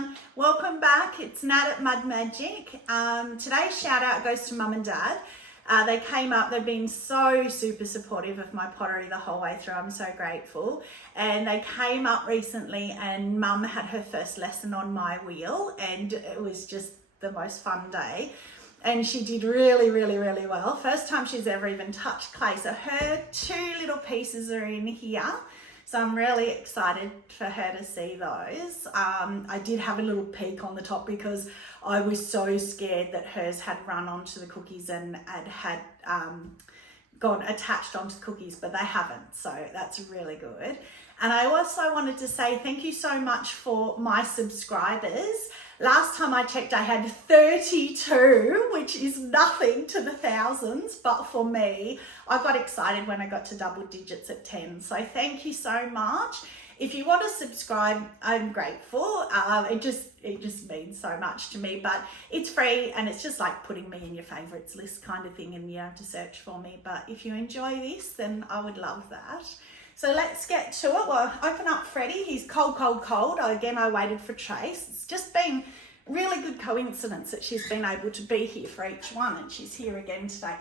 everyone, welcome back. It's Nat at Mud Magic. Today's shout out goes to Mum and Dad. They came up, they've been so super supportive of my pottery the whole way through. I'm so grateful. And they came up recently and Mum had her first lesson on my wheel and it was just the most fun day. And she did really well. First time she's ever even touched clay. So her two little pieces are in here. So I'm really excited for her to see those. I did have a little peek on the top because I was so scared that hers had run onto the cookies and had gone attached onto the cookies, but they haven't. So that's really good. And I also wanted to say thank you so much for my subscribers. Last time I checked, I had 32, which is nothing to the thousands, but for me, I got excited when I got to double digits at 10. So thank you so much. If you want to subscribe, I'm grateful. It just means so much to me, but it's free and it's just like putting me in your favorites list kind of thing, and you don't have to search for me. But if you enjoy this, then I would love that. So let's get to it. Well, open up Freddie. He's cold. Again, I waited for Trace. It's just been really good coincidence that she's been able to be here for each one, and she's here again today.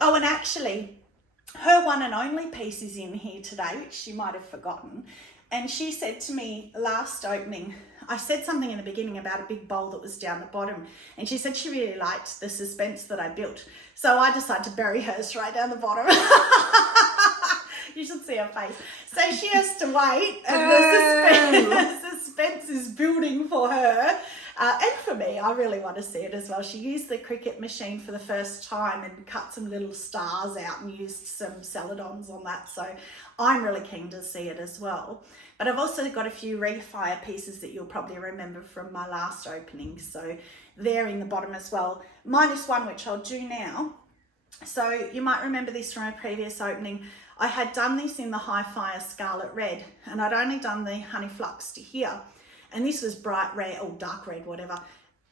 Oh, and actually, her one and only piece is in here today, which she might have forgotten. And she said to me last opening, I said something in the beginning about a big bowl that was down the bottom, and she said she really liked the suspense that I built. So I decided to bury hers right down the bottom. You should see her face. So she has to wait, and the suspense is building for her. And for me, I really want to see it as well. She used the Cricut machine for the first time and cut some little stars out and used some celadons on that. So I'm really keen to see it as well. But I've also got a few refire pieces that you'll probably remember from my last opening. So they're in the bottom as well, minus one, which I'll do now. So you might remember this from a previous opening. I had done this in the High Fire Scarlet Red, and I'd only done the Honey Flux to here. And this was bright red or dark red, whatever.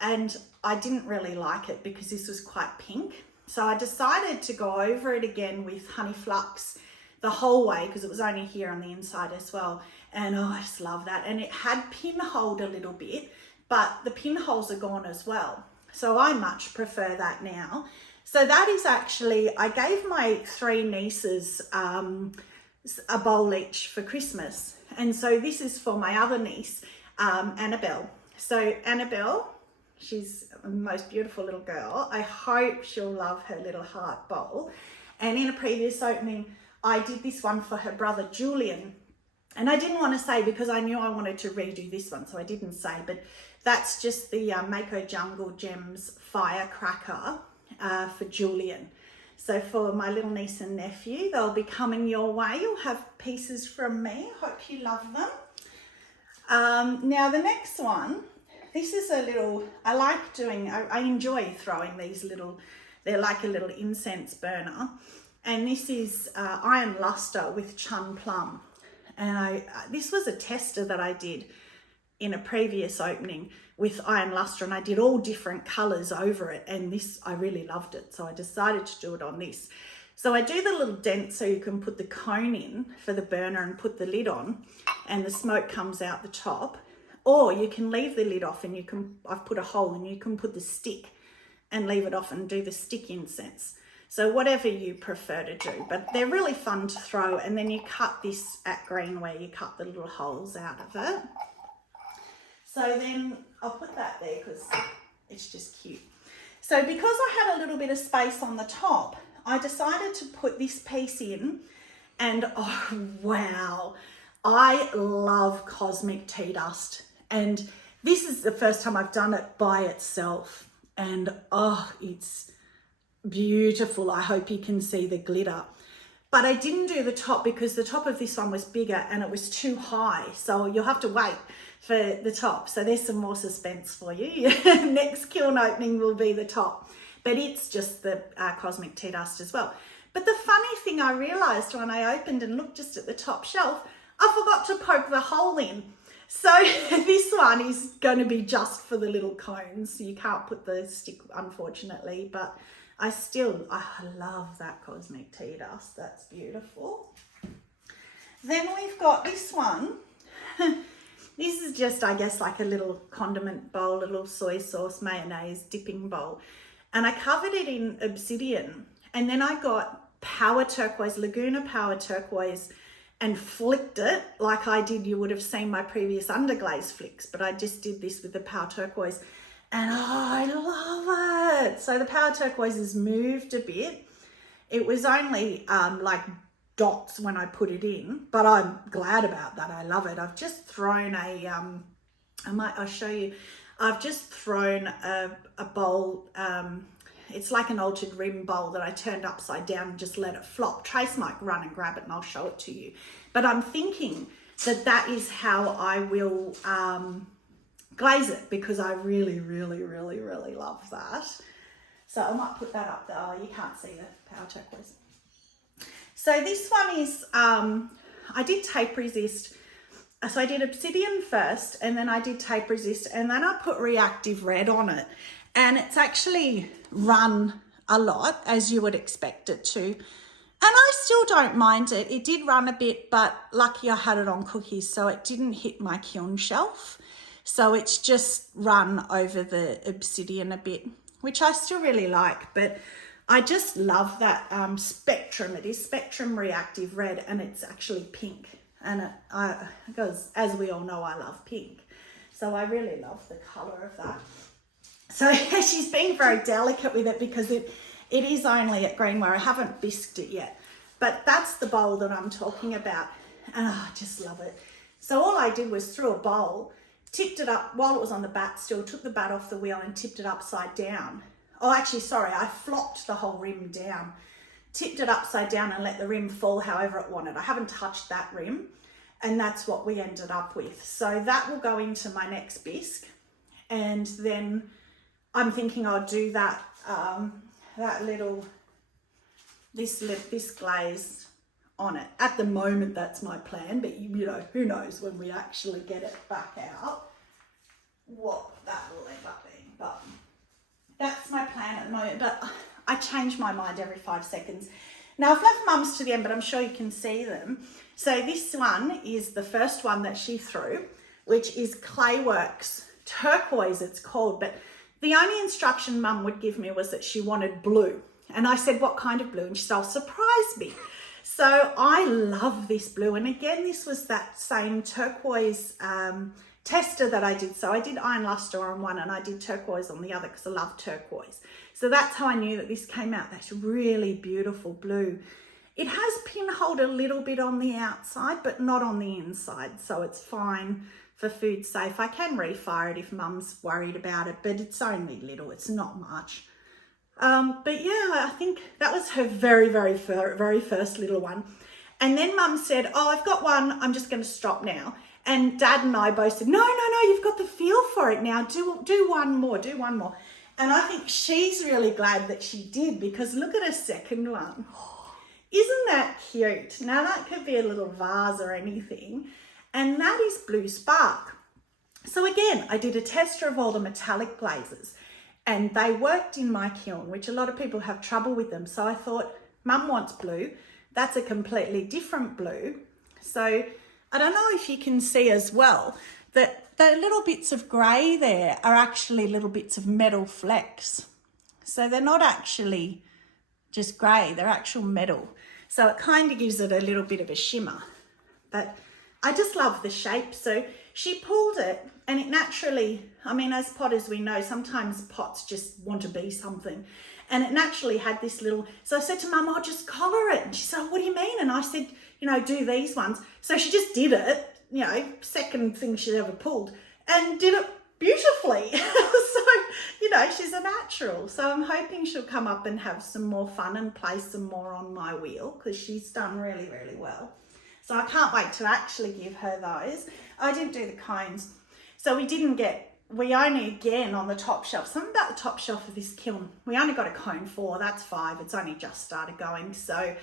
And I didn't really like it because this was quite pink. So I decided to go over it again with Honey Flux the whole way because it was only here on the inside as well. And oh, I just love that. And it had pinholed a little bit, but the pinholes are gone as well. So I much prefer that now. So that is actually, I gave my three nieces a bowl each for Christmas. And so this is for my other niece, Annabelle. So Annabelle, she's the most beautiful little girl. I hope she'll love her little heart bowl. And in a previous opening, I did this one for her brother, Julian. And I didn't want to say because I knew I wanted to redo this one, so I didn't say, but that's just the Amaco Jungle Gems Firecracker for Julian. So for my little niece and nephew, they'll be coming your way. You'll have pieces from me. Hope you love them. Now the next one, this is a little, I enjoy throwing these little, they're like a little incense burner. And this is Iron Luster with Chun Plum. And this was a tester that I did in a previous opening with Iron Luster, and I did all different colors over it, and this, I really loved it. So I decided to do it on this. So I do the little dent so you can put the cone in for the burner and put the lid on, and the smoke comes out the top. Or you can leave the lid off and I've put a hole and you can put the stick and leave it off and do the stick incense. So whatever you prefer to do, but they're really fun to throw. And then you cut this at green where you cut the little holes out of it. So then I'll put that there because it's just cute. So because I had a little bit of space on the top, I decided to put this piece in, and oh wow, I love Cosmic Tea Dust. And this is the first time I've done it by itself, and oh, it's beautiful. I hope you can see the glitter. But I didn't do the top because the top of this one was bigger and it was too high. So you'll have to wait for the top. So there's some more suspense for you. Next kiln opening will be the top. But it's just the Cosmic Tea Dust as well. But the funny thing I realised when I opened and looked just at the top shelf, I forgot to poke the hole in. So this one is going to be just for the little cones. You can't put the stick, unfortunately, but I love that Cosmic Tea Dust. That's beautiful. Then we've got this one. This is just, I guess, like a little condiment bowl, a little soy sauce, mayonnaise, dipping bowl. And I covered it in obsidian. And then I got Power Turquoise, Laguna Power Turquoise, and flicked it like I did. You would have seen my previous underglaze flicks, but I just did this with the Power Turquoise. And oh, I love it. So the Power Turquoise has moved a bit. It was only like dots when I put it in, but I'm glad about that. I love it. I've just thrown I'll show you. I've just thrown a bowl. It's like an altered rim bowl that I turned upside down and just let it flop. Trace might run and grab it and I'll show it to you. But I'm thinking that that is how I will glaze it, because I really, really, really, really love that. So I might put that up there. Oh, you can't see the Power Turquoise. So this one is, I did tape resist. So I did obsidian first, and then I did tape resist, and then I put reactive red on it. And it's actually run a lot, as you would expect it to. And I still don't mind it. It did run a bit, but lucky I had it on cookies, so it didn't hit my kiln shelf. So it's just run over the obsidian a bit, which I still really like. But I just love that Spectrum. It is Spectrum Reactive Red, and it's actually pink. And because as we all know, I love pink. So I really love the colour of that. So she's being very delicate with it because it is only at green, where I haven't bisqued it yet. But that's the bowl that I'm talking about. And I just love it. So all I did was threw a bowl, tipped it up while it was on the bat still, took the bat off the wheel and tipped it upside down. Oh, actually, sorry, I flopped the whole rim down, tipped it upside down and let the rim fall however it wanted. I haven't touched that rim, and that's what we ended up with. So that will go into my next bisque, and then I'm thinking I'll do that, this glaze on it. At the moment, that's my plan, but you know, who knows when we actually get it back out, what that will end up being. But that's my plan at the moment, but I change my mind every 5 seconds. Now I've left Mum's to the end, but I'm sure you can see them. So this one is the first one that she threw, which is Clayworks Turquoise, it's called. But the only instruction Mum would give me was that she wanted blue. And I said, what kind of blue? And she said, oh, surprise me. So I love this blue. And again, this was that same turquoise tester that I did. So I did iron luster on one and I did turquoise on the other because I love turquoise. So that's how I knew that this came out. That's really beautiful blue. It has pinholed a little bit on the outside, but not on the inside. So it's fine for food safe. I can refire it if Mum's worried about it, but it's only little. It's not much. But yeah, I think that was her very first little one. And then Mum said, oh, I've got one. I'm just going to stop now. And Dad and I both said, no, you've got the feel for it now. Do one more. And I think she's really glad that she did, because look at her second one. Isn't that cute? Now that could be a little vase or anything. And that is Blue Spark. So again, I did a tester of all the metallic glazes and they worked in my kiln, which a lot of people have trouble with them. So I thought, Mum wants blue. That's a completely different blue. So I don't know if you can see as well that the little bits of grey there are actually little bits of metal flecks. So they're not actually just grey, they're actual metal. So it kind of gives it a little bit of a shimmer. But I just love the shape. So she pulled it and it naturally, I mean, as potters we know, sometimes pots just want to be something. And it naturally had this little, so I said to Mum, I'll just collar it. And she said, oh, what do you mean? And I said, you know, do these ones. So she just did it, you know, second thing she'd ever pulled, and did it beautifully. So, you know, she's a natural. So I'm hoping she'll come up and have some more fun and play some more on my wheel, because she's done really well. So I can't wait to actually give her those. I didn't do the cones. So we only, again, on the top shelf, something about the top shelf of this kiln, we only got a cone 4, that's 5. It's only just started going. So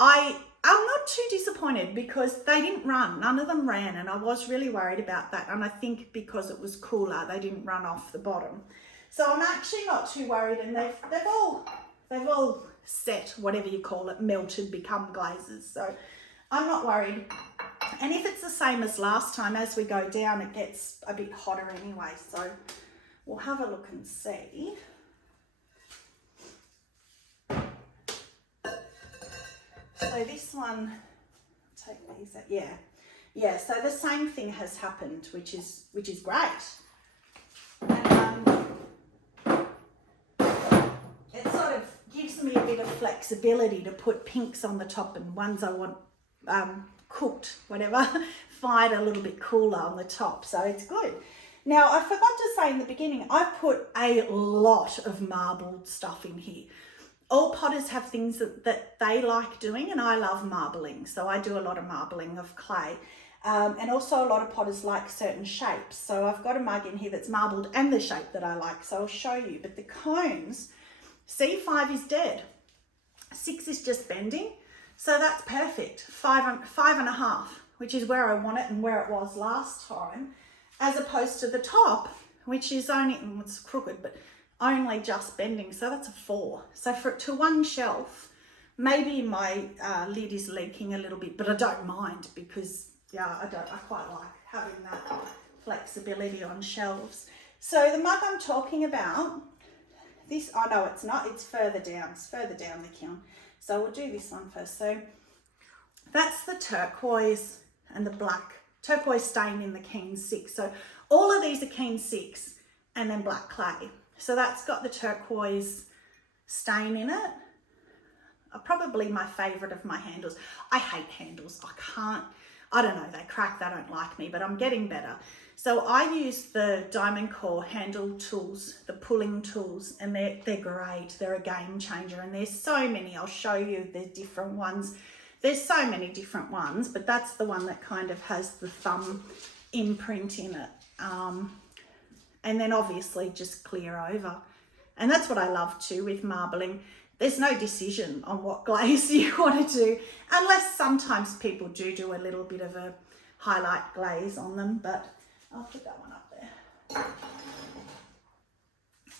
I'm not too disappointed because they didn't run. None of them ran, and I was really worried about that. And I think because it was cooler, they didn't run off the bottom. So I'm actually not too worried, and they've all set, whatever you call it, melted, become glazes. So I'm not worried. And if it's the same as last time, as we go down, it gets a bit hotter anyway. So we'll have a look and see. So this one, take these out. Yeah, so the same thing has happened, which is great. And it sort of gives me a bit of flexibility to put pinks on the top and ones I want cooked, whatever, fired a little bit cooler on the top. So it's good. Now, I forgot to say in the beginning, I've put a lot of marbled stuff in here. All potters have things that they like doing, and I love marbling. So I do a lot of marbling of clay. And also a lot of potters like certain shapes. So I've got a mug in here that's marbled and the shape that I like. So I'll show you. But the cones, C5 is dead. 6 is just bending. So that's perfect. 5.5, which is where I want it and where it was last time, as opposed to the top, which is only, it's crooked, but only just bending. So that's a 4. So to one shelf, maybe my lid is leaking a little bit, but I don't mind because I quite like having that flexibility on shelves. So the mug I'm talking about, this, oh no, it's not, it's further down the kiln. So we'll do this one first. So that's the turquoise and the black, turquoise stain in the kiln 6. So all of these are kiln 6 and then black clay. So that's got the turquoise stain in it. Probably my favourite of my handles. I hate handles. I don't know, they crack, they don't like me, but I'm getting better. So I use the Diamond Core handle tools, the pulling tools, and they're great. They're a game changer, and there's so many. I'll show you the different ones. There's so many different ones, but that's the one that kind of has the thumb imprint in it. And then obviously just clear over. And that's what I love too with marbling. There's no decision on what glaze you want to do, unless sometimes people do a little bit of a highlight glaze on them, but I'll put that one up there.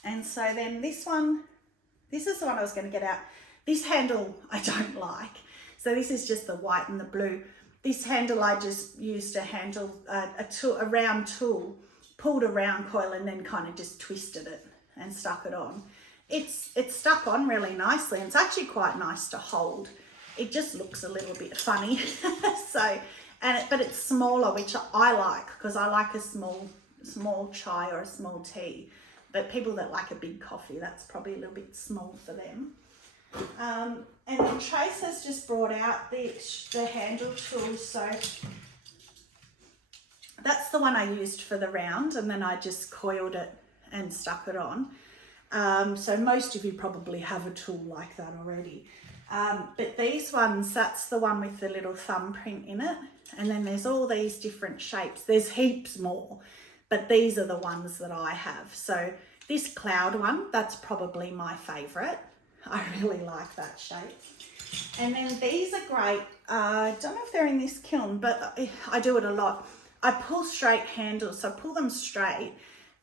And so then this is the one I was going to get out. This handle I don't like. So this is just the white and the blue. This handle I just used a handle, a round tool, pulled a round coil and then kind of just twisted it and stuck it on. It's stuck on really nicely, and it's actually quite nice to hold. It just looks a little bit funny. But it's smaller, which I like, because I like a small chai or a small tea. But people that like a big coffee, that's probably a little bit small for them. And then Trace has just brought out the handle tool. So that's the one I used for the round, and then I just coiled it and stuck it on. So most of you probably have a tool like that already. But these ones, that's the one with the little thumbprint in it. And then there's all these different shapes. There's heaps more, but these are the ones that I have. So this cloud one, that's probably my favorite. I really like that shape. And then these are great. I don't know if they're in this kiln, but I do it a lot. I pull straight handles, so I pull them straight,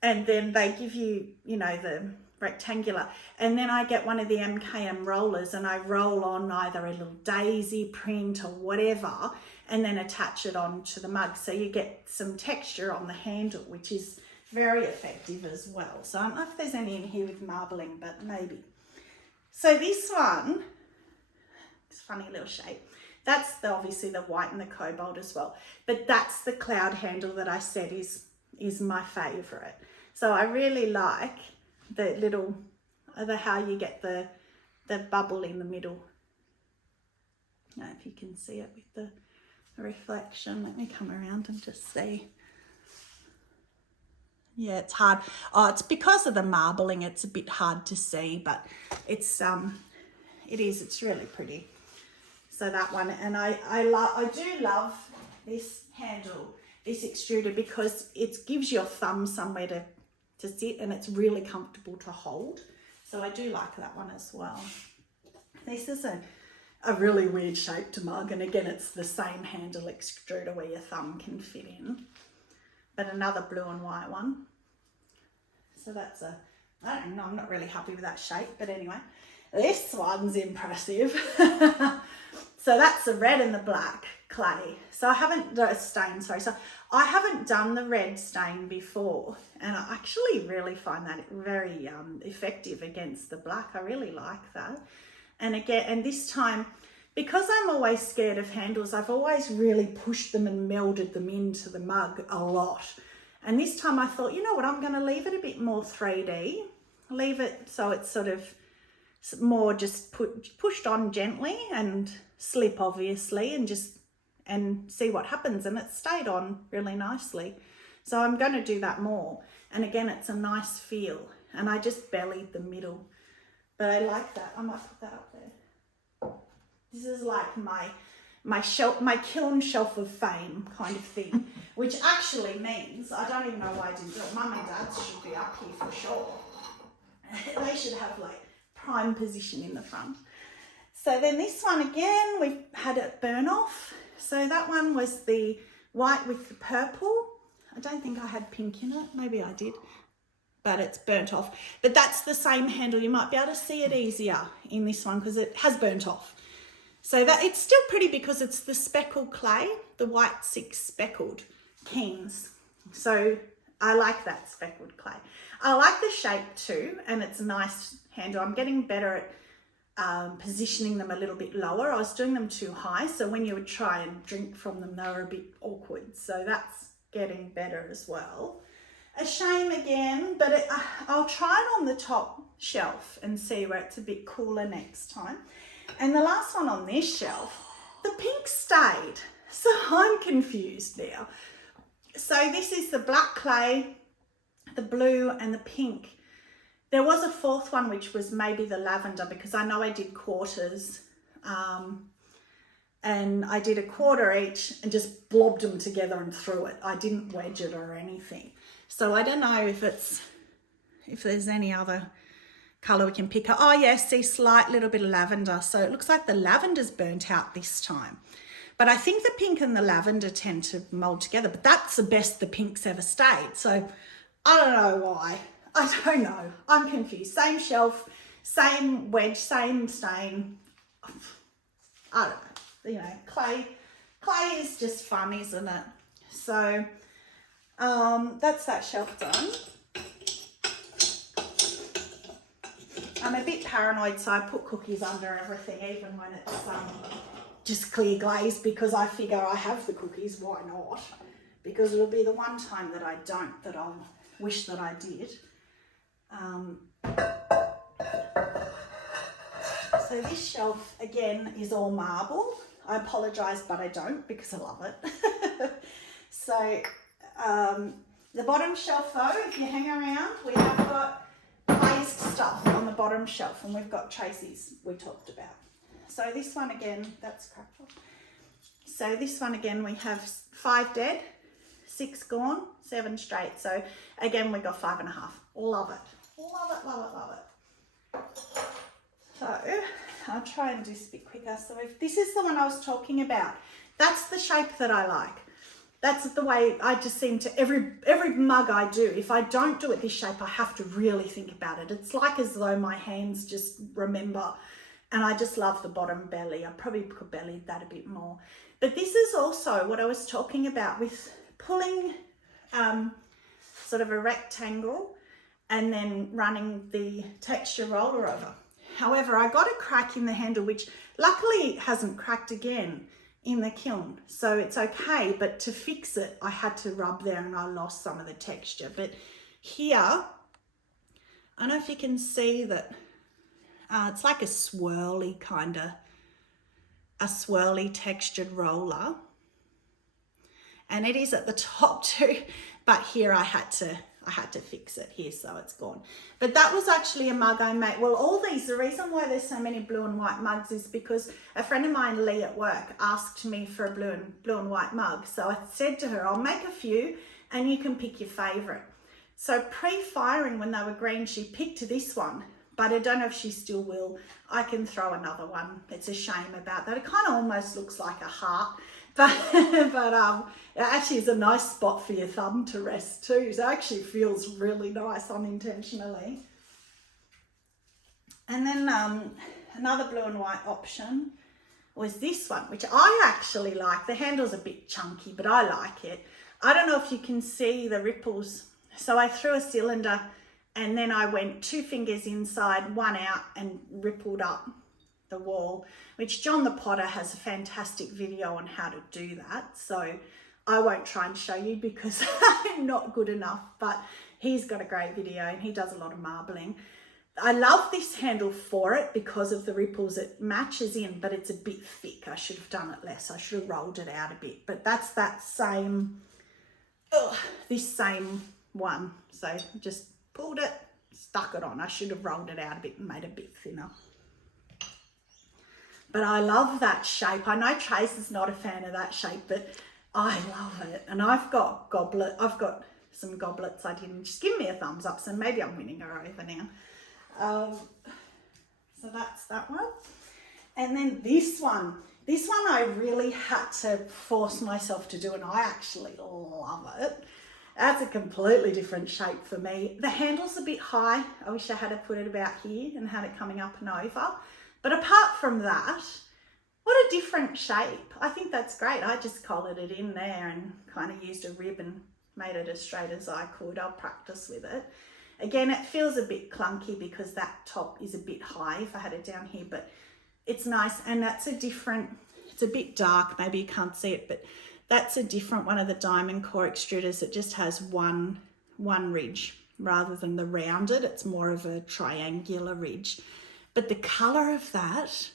and then they give you, the rectangular, and then I get one of the MKM rollers and I roll on either a little daisy print or whatever, and then attach it onto the mug, so you get some texture on the handle, which is very effective as well. So I don't know if there's any in here with marbling, but maybe. So this one, it's a funny little shape. That's obviously the white and the cobalt as well, but that's the cloud handle that I said is my favorite. So I really like the little, how you get the bubble in the middle. I don't know if you can see it with the reflection. Let me come around and just see. Yeah, it's hard. Oh, it's because of the marbling. It's a bit hard to see, but it's really pretty. So that one, and I do love this handle, this extruder, because it gives your thumb somewhere to sit, and it's really comfortable to hold. So I do like that one as well. This is a really weird shaped mug, and again, it's the same handle extruder where your thumb can fit in, but another blue and white one. So that's I don't know, I'm not really happy with that shape, but anyway, this one's impressive. So that's the red and the black. clay. So I haven't, stain, sorry. So I haven't done the red stain before, and I actually really find that very effective against the black. I really like that. And again, and this time, because I'm always scared of handles, I've always really pushed them and melded them into the mug a lot. And this time I thought, you know what, I'm going to leave it a bit more 3D. Leave it so it's sort of more just pushed on gently and slip obviously, and see what happens. And it stayed on really nicely. So I'm going to do that more. And again, it's a nice feel. And I just bellied the middle. But I like that. I might put that up there. This is like my kiln shelf of fame kind of thing, which actually means, I don't even know why I didn't do it. Mum and Dad's should be up here for sure. They should have like prime position in the front. So then this one again, we've had it burn off. So that one was the white with the purple. I don't think I had pink in it. Maybe I did, but it's burnt off. But that's the same handle. You might be able to see it easier in this one because it has burnt off. So that it's still pretty because it's the speckled clay, the white 6 speckled keens. So I like that speckled clay. I like the shape too, and it's a nice handle. I'm getting better at positioning them a little bit lower. I was doing them too high, so when you would try and drink from them, they were a bit awkward. So that's getting better as well. A shame again, but I'll try it on the top shelf and see where it's a bit cooler next time. And the last one on this shelf, the pink stayed. So I'm confused now. So this is the black clay, the blue and the pink. There was a fourth one, which was maybe the lavender, because I know I did quarters. And I did a quarter each and just blobbed them together and threw it. I didn't wedge it or anything. So I don't know if there's any other colour we can pick up. Oh yes, see, slight little bit of lavender. So it looks like the lavender's burnt out this time. But I think the pink and the lavender tend to mould together. But that's the best the pink's ever stayed. So I don't know why. I don't know. I'm confused. Same shelf, same wedge, same stain. I don't know. You know, clay is just fun, isn't it? So that's that shelf done. I'm a bit paranoid, so I put cookies under everything, even when it's just clear glaze, because I figure I have the cookies, why not? Because it'll be the one time that I don't, that I'll wish that I did. So this shelf, again, is all marble. I apologise, but I don't, because I love it. So the bottom shelf, though, if you hang around, we have got glazed stuff on the bottom shelf, and we've got Tracy's we talked about. So this one again, that's cracked off. So this one again, we have 5 dead, 6 gone, 7 straight. So again, we got 5.5. Love it. Love it, love it, love it. So I'll try and do this a bit quicker. So if this is the one I was talking about, that's the shape that I like. That's the way I just seem to, every mug I do, if I don't do it this shape, I have to really think about it. It's like as though my hands just remember, and I just love the bottom belly. I probably could belly that a bit more. But this is also what I was talking about with pulling sort of a rectangle and then running the texture roller over. However, I got a crack in the handle, which luckily hasn't cracked again in the kiln, so it's okay. But to fix it, I had to rub there and I lost some of the texture. But here, I don't know if you can see that it's like a swirly kind of, a swirly textured roller. And it is at the top too, but here I had to fix it here, so it's gone. But that was actually a mug I made. Well, all these, the reason why there's so many blue and white mugs is because a friend of mine, Lee at work, asked me for a blue and white mug. So I said to her, I'll make a few and you can pick your favourite. So pre-firing, when they were green, she picked this one, but I don't know if she still will. I can throw another one. It's a shame about that. It kind of almost looks like a heart. But it actually is a nice spot for your thumb to rest too. So it actually feels really nice unintentionally. And then another blue and white option was this one, which I actually like. The handle's a bit chunky, but I like it. I don't know if you can see the ripples. So I threw a cylinder and then I went 2 fingers inside, 1 out, and rippled up the wall, which John the Potter has a fantastic video on how to do that. So I won't try and show you because I'm not good enough, but he's got a great video and he does a lot of marbling. I love this handle for it because of the ripples. It matches in, but it's a bit thick. I should have done it less. I should have rolled it out a bit, but that's that same, this same one. So just pulled it, stuck it on. I should have rolled it out a bit and made it a bit thinner. But I love that shape. I know Trace is not a fan of that shape, but I love it. And I've got some goblets I didn't. Just give me a thumbs up. So maybe I'm winning her over now. So that's that one. And then this one I really had to force myself to do, and I actually love it. That's a completely different shape for me. The handle's a bit high. I wish I had put it about here and had it coming up and over. But apart from that, what a different shape. I think that's great. I just collared it in there and kind of used a rib and made it as straight as I could. I'll practice with it. Again, it feels a bit clunky because that top is a bit high if I had it down here, but it's nice. And that's a different, it's a bit dark, maybe you can't see it, but that's a different one of the diamond core extruders. It just has one ridge rather than the rounded. It's more of a triangular ridge. But the color of that,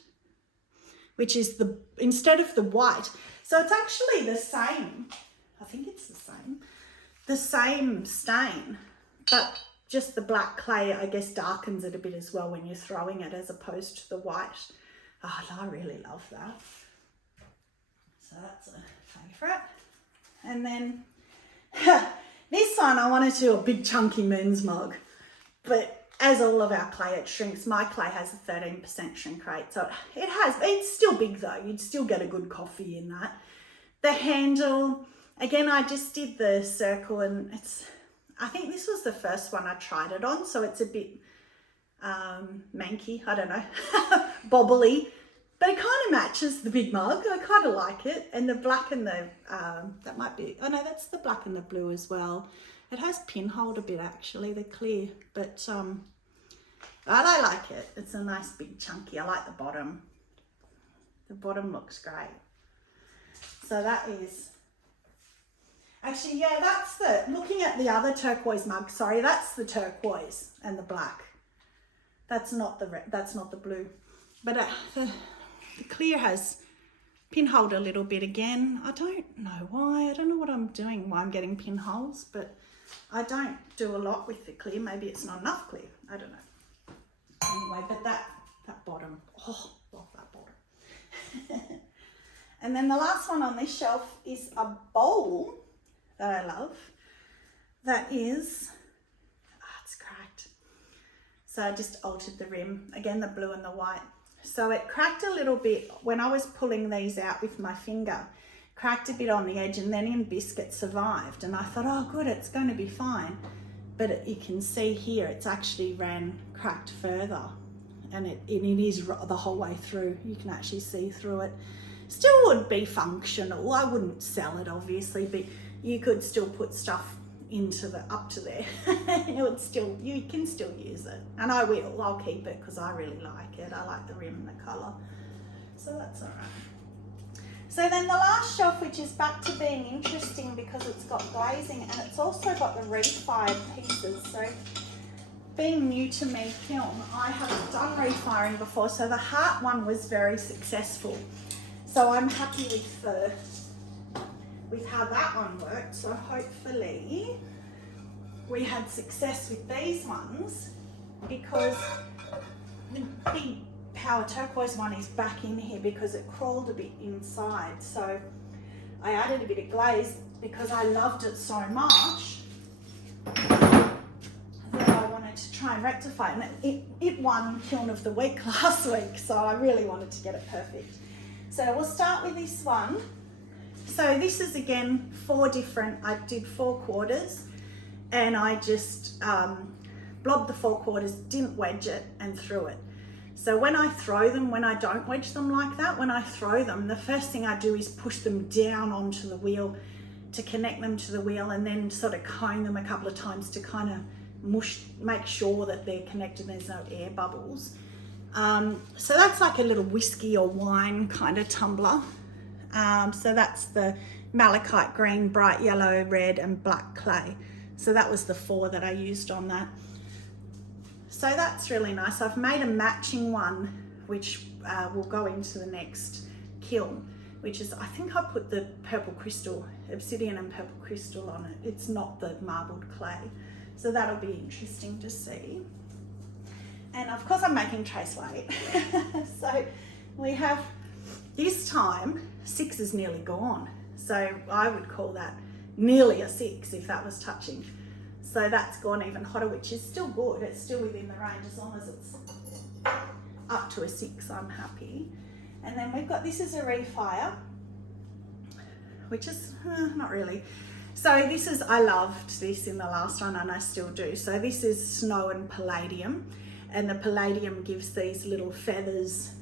which is instead of the white, so it's actually the same. I think it's the same stain, but just the black clay, I guess, darkens it a bit as well when you're throwing it as opposed to the white. Oh, I really love that. So that's a favourite. And then this one, I wanted to do a big chunky moons mug, but as all of our clay, it shrinks. My clay has a 13% shrink rate, so it's still big though. You'd still get a good coffee in that. The handle, again, I just did the circle, and I think this was the first one I tried it on, so it's a bit manky, I don't know, bobbly, but it kind of matches the big mug. I kind of like it. And the black and the, that might be, oh no, that's the black and the blue as well. It has pinholed a bit actually, the clear, but I like it. It's a nice big chunky. I like the bottom. The bottom looks great. So that is, actually, yeah, that's looking at the other turquoise mug, sorry, that's the turquoise and the black. That's not the blue. But the clear has pinholed a little bit again. I don't know why. I don't know what I'm doing, why I'm getting pinholes, but I don't do a lot with the clear. Maybe it's not enough clear. I don't know. Anyway, but that bottom, oh, love that bottom. And then the last one on this shelf is a bowl that I love. That is, it's cracked. So I just altered the rim, again, the blue and the white. So it cracked a little bit when I was pulling these out with my finger, cracked a bit on the edge, and then in biscuit survived. And I thought, oh good, it's going to be fine. But you can see here, it's actually cracked further, and it is the whole way through. You can actually see through it. Still would be functional. I wouldn't sell it obviously, but you could still put stuff up to there. You can still use it, and I'll keep it because I really like it. I like the rim and the colour, so that's all right. So then the last shelf, which is back to being interesting because it's got glazing and it's also got the refired pieces. So being new to me kiln, I haven't done refiring before, so the heart one was very successful. So I'm happy with how that one worked. So hopefully we had success with these ones, because the big power turquoise one is back in here because it crawled a bit inside. So I added a bit of glaze because I loved it so much that I wanted to try and rectify it. And it won Kiln of the Week last week, so I really wanted to get it perfect. So we'll start with this one. So this is again I did 4 quarters, and I just blobbed the 4 quarters, didn't wedge it, and threw it. So when I throw them, when I don't wedge them like that, when I throw them, the first thing I do is push them down onto the wheel to connect them to the wheel, and then sort of cone them a couple of times to kind of make sure that they're connected, there's no air bubbles. So that's like a little whiskey or wine kind of tumbler. So that's the malachite green, bright yellow, red and black clay. So that was the 4 that I used on that. So that's really nice. I've made a matching one, which will go into the next kiln, which is, I think I put the purple crystal, obsidian and purple crystal on it. It's not the marbled clay. So that'll be interesting to see. And of course I'm making trace weight. So we have, this time, 6 is nearly gone. So I would call that nearly a 6 if that was touching. So that's gone even hotter, which is still good. It's still within the range. As long as it's up to a 6, I'm happy. And then we've got, this is a refire, which is not really. So this is, I loved this in the last one and I still do. So this is snow and palladium, and the palladium gives these little feathers.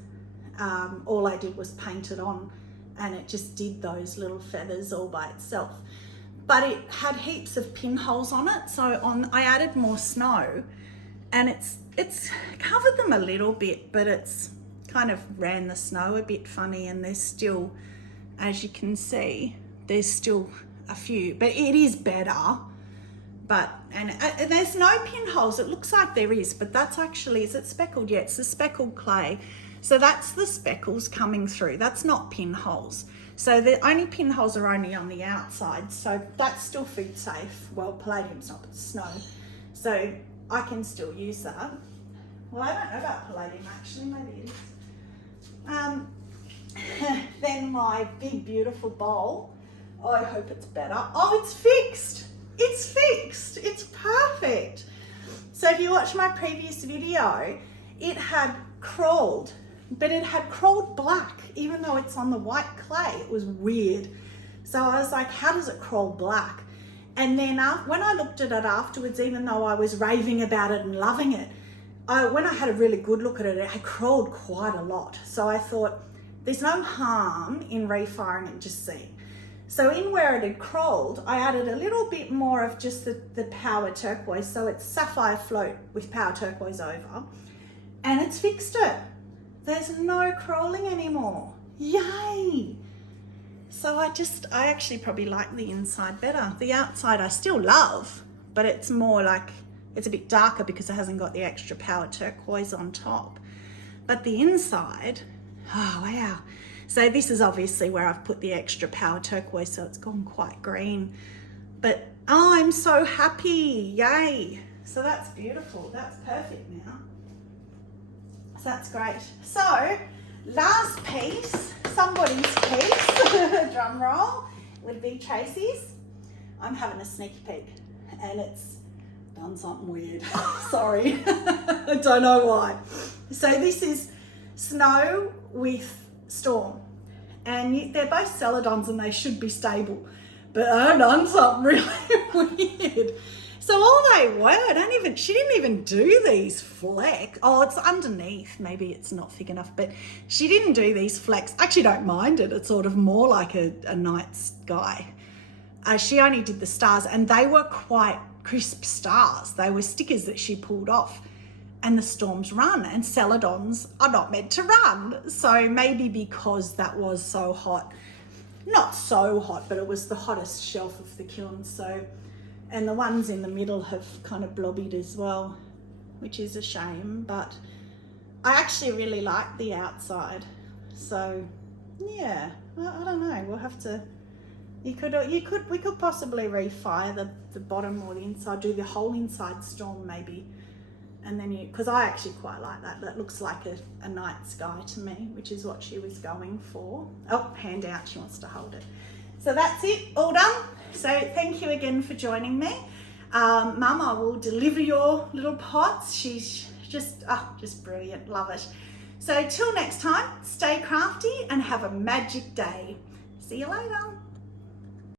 All I did was paint it on and it just did those little feathers all by itself. But it had heaps of pinholes on it. So I added more snow, and it's covered them a little bit, but it's kind of ran the snow a bit funny, and there's still, as you can see, there's still a few, but it is better. But, and there's no pinholes. It looks like there is, but that's actually, is it speckled? Yeah, it's the speckled clay. So that's the speckles coming through. That's not pinholes. So the only pinholes are only on the outside. So that's still food safe. Well, palladium's not, but snow. So I can still use that. Well, I don't know about palladium actually, maybe it is. Then my big, beautiful bowl. Oh, I hope it's better. Oh, it's fixed. It's fixed. It's perfect. So if you watch my previous video, it had crawled, but it had crawled black, even though it's on the white clay. It was weird. So I was like, how does it crawl black? And then when I looked at it afterwards, even though I was raving about it and loving it, when I had a really good look at it, it had crawled quite a lot. So I thought, there's no harm in refiring it, just seeing. So in where it had crawled, I added a little bit more of just the power turquoise. So it's sapphire float with power turquoise over, and it's fixed it. There's no crawling anymore. Yay! So I actually probably like the inside better. The outside I still love, but it's more like, it's a bit darker because it hasn't got the extra power turquoise on top. But the inside, oh wow. So this is obviously where I've put the extra power turquoise, so it's gone quite green. But oh, I'm so happy, yay. So that's beautiful, that's perfect now. So that's great. So last piece, somebody's piece, drum roll, would be Tracy's. I'm having a sneaky peek and it's done something weird. Sorry, I don't know why. So this is snow with storm, and they're both celadons and they should be stable, but I've done something really weird. So all they were, she didn't even do these flecks. Oh, it's underneath, maybe it's not thick enough, but she didn't do these flecks. I actually don't mind it. It's sort of more like a night sky. She only did the stars, and they were quite crisp stars. They were stickers that she pulled off. And the storms run, and celadons are not meant to run. So maybe because that was so hot, not so hot, but it was the hottest shelf of the kiln. So, and the ones in the middle have kind of blobbied as well, which is a shame, but I actually really like the outside. So yeah, I don't know, we'll have to, we could possibly refire the bottom or the inside, do the whole inside storm maybe. And then because I actually quite like that. That looks like a night sky to me, which is what she was going for. Oh, hand out, she wants to hold it. So that's it, all done. So thank you again for joining me. Mama will deliver your little pots. She's just brilliant, love it. So till next time, stay crafty and have a magic day. See you later.